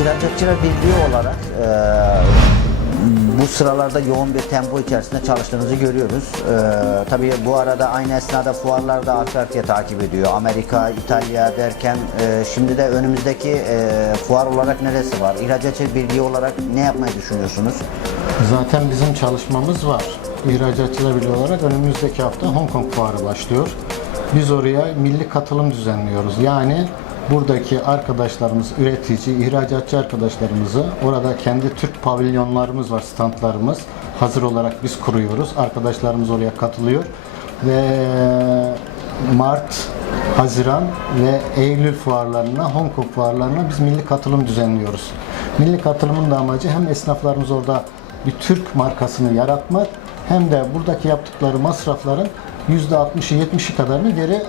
İhracatçılar Birliği olarak e, bu sıralarda yoğun bir tempo içerisinde çalıştığınızı görüyoruz. E, tabii bu arada aynı esnada fuarlarda arka arkaya takip ediyor. Amerika, İtalya derken e, şimdi de önümüzdeki e, fuar olarak neresi var? İhracatçı Birliği olarak ne yapmayı düşünüyorsunuz? Zaten bizim çalışmamız var. İhracatçılar Birliği olarak önümüzdeki hafta Hong Kong Fuarı başlıyor. Biz oraya milli katılım düzenliyoruz. Yani buradaki arkadaşlarımız, üretici, ihracatçı arkadaşlarımızı orada kendi Türk pavilyonlarımız var, standlarımız. Hazır olarak biz kuruyoruz. Arkadaşlarımız oraya katılıyor. Ve Mart, Haziran ve Eylül fuarlarına, Hong Kong fuarlarına biz milli katılım düzenliyoruz. Milli katılımın da amacı hem esnaflarımız orada bir Türk markasını yaratmak hem de buradaki yaptıkları masrafların %60'ı 70'i kadarını geri e,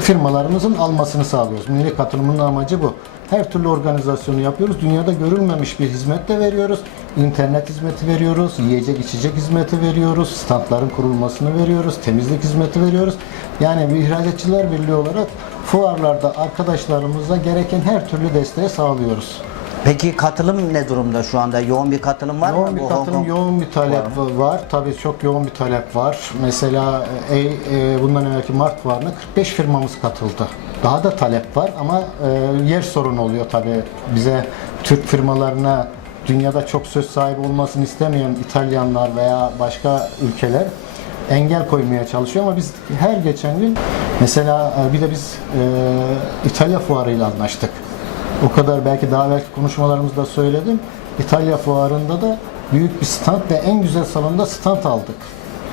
firmalarımızın almasını sağlıyoruz. Milli katılımın amacı bu. Her türlü organizasyonu yapıyoruz. Dünyada görülmemiş bir hizmet de veriyoruz. İnternet hizmeti veriyoruz, yiyecek içecek hizmeti veriyoruz, standların kurulmasını veriyoruz, temizlik hizmeti veriyoruz. Yani ihracatçılar birliği olarak fuarlarda arkadaşlarımıza gereken her türlü desteği sağlıyoruz. Peki katılım ne durumda şu anda? Yoğun bir katılım var mı? Yoğun bir katılım, Hong yoğun bir talep var. Tabii çok yoğun bir talep var. Mesela e, e, bundan evvelki Mart fuarına 45 firmamız katıldı. Daha da talep var ama e, yer sorunu oluyor tabii. Bize Türk firmalarına dünyada çok söz sahibi olmasını istemeyen İtalyanlar veya başka ülkeler engel koymaya çalışıyor ama biz her geçen gün mesela e, bir de biz e, İtalya fuarıyla anlaştık. O kadar belki daha belki konuşmalarımızda söyledim. İtalya fuarında da büyük bir stand ve en güzel salonda stand aldık.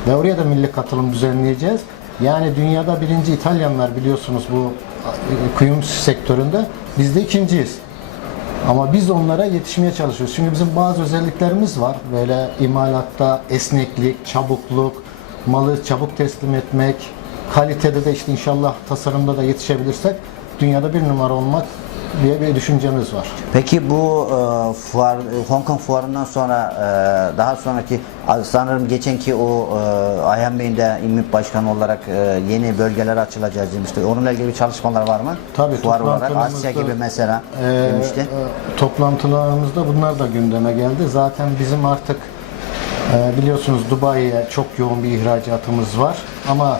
Ve oraya da milli katılım düzenleyeceğiz. Yani dünyada birinci İtalyanlar biliyorsunuz bu e, kuyum sektöründe. Biz de ikinciyiz. Ama biz onlara yetişmeye çalışıyoruz. Çünkü bizim bazı özelliklerimiz var. Böyle imalatta esneklik, çabukluk, malı çabuk teslim etmek, kalitede de işte inşallah tasarımda da yetişebilirsek dünyada bir numara olmak diye bir düşüncemiz var. Peki bu e, fuar Hong Kong fuarından sonra e, daha sonraki sanırım geçenki o e, Ayhan Bey'in de İMİP Başkanı olarak e, yeni bölgeler açılacağız demişti. Onunla ilgili bir çalışmalar var mı? Tabii, Fuar olarak Asya gibi mesela Ee, demişti. e, toplantılarımızda bunlar da gündeme geldi. Zaten bizim artık e, biliyorsunuz Dubai'ye çok yoğun bir ihracatımız var ama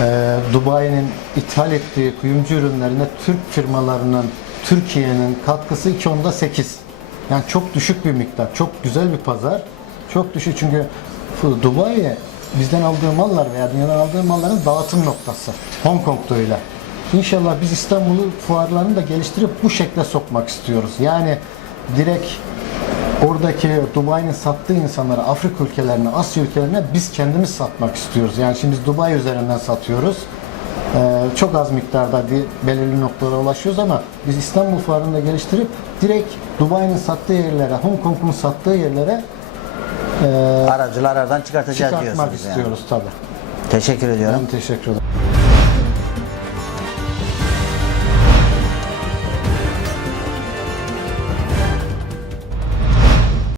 e, Dubai'nin ithal ettiği kuyumcu ürünlerine Türk firmalarının Türkiye'nin katkısı 2.8. 8. Yani çok düşük bir miktar. Çok güzel bir pazar. Çok düşük çünkü Dubai bizden aldığı mallar veya dünyadan aldığı malların dağıtım noktası. Hong Kong'da öyle. İnşallah biz İstanbul'u fuarlarını da geliştirip bu şekle sokmak istiyoruz. Yani direkt oradaki Dubai'nin sattığı insanlara, Afrika ülkelerine, Asya ülkelerine biz kendimiz satmak istiyoruz. Yani şimdi biz Dubai üzerinden satıyoruz. Ee, çok az miktarda bir belirli noktalara ulaşıyoruz ama biz İstanbul fuarını da geliştirip direkt Dubai'nin sattığı yerlere, Hong Kong'un sattığı yerlere Aracılar aradan çıkartacağız çıkartmak diyorsunuz yani. istiyoruz tabii. Teşekkür ediyorum. Ben teşekkür ederim.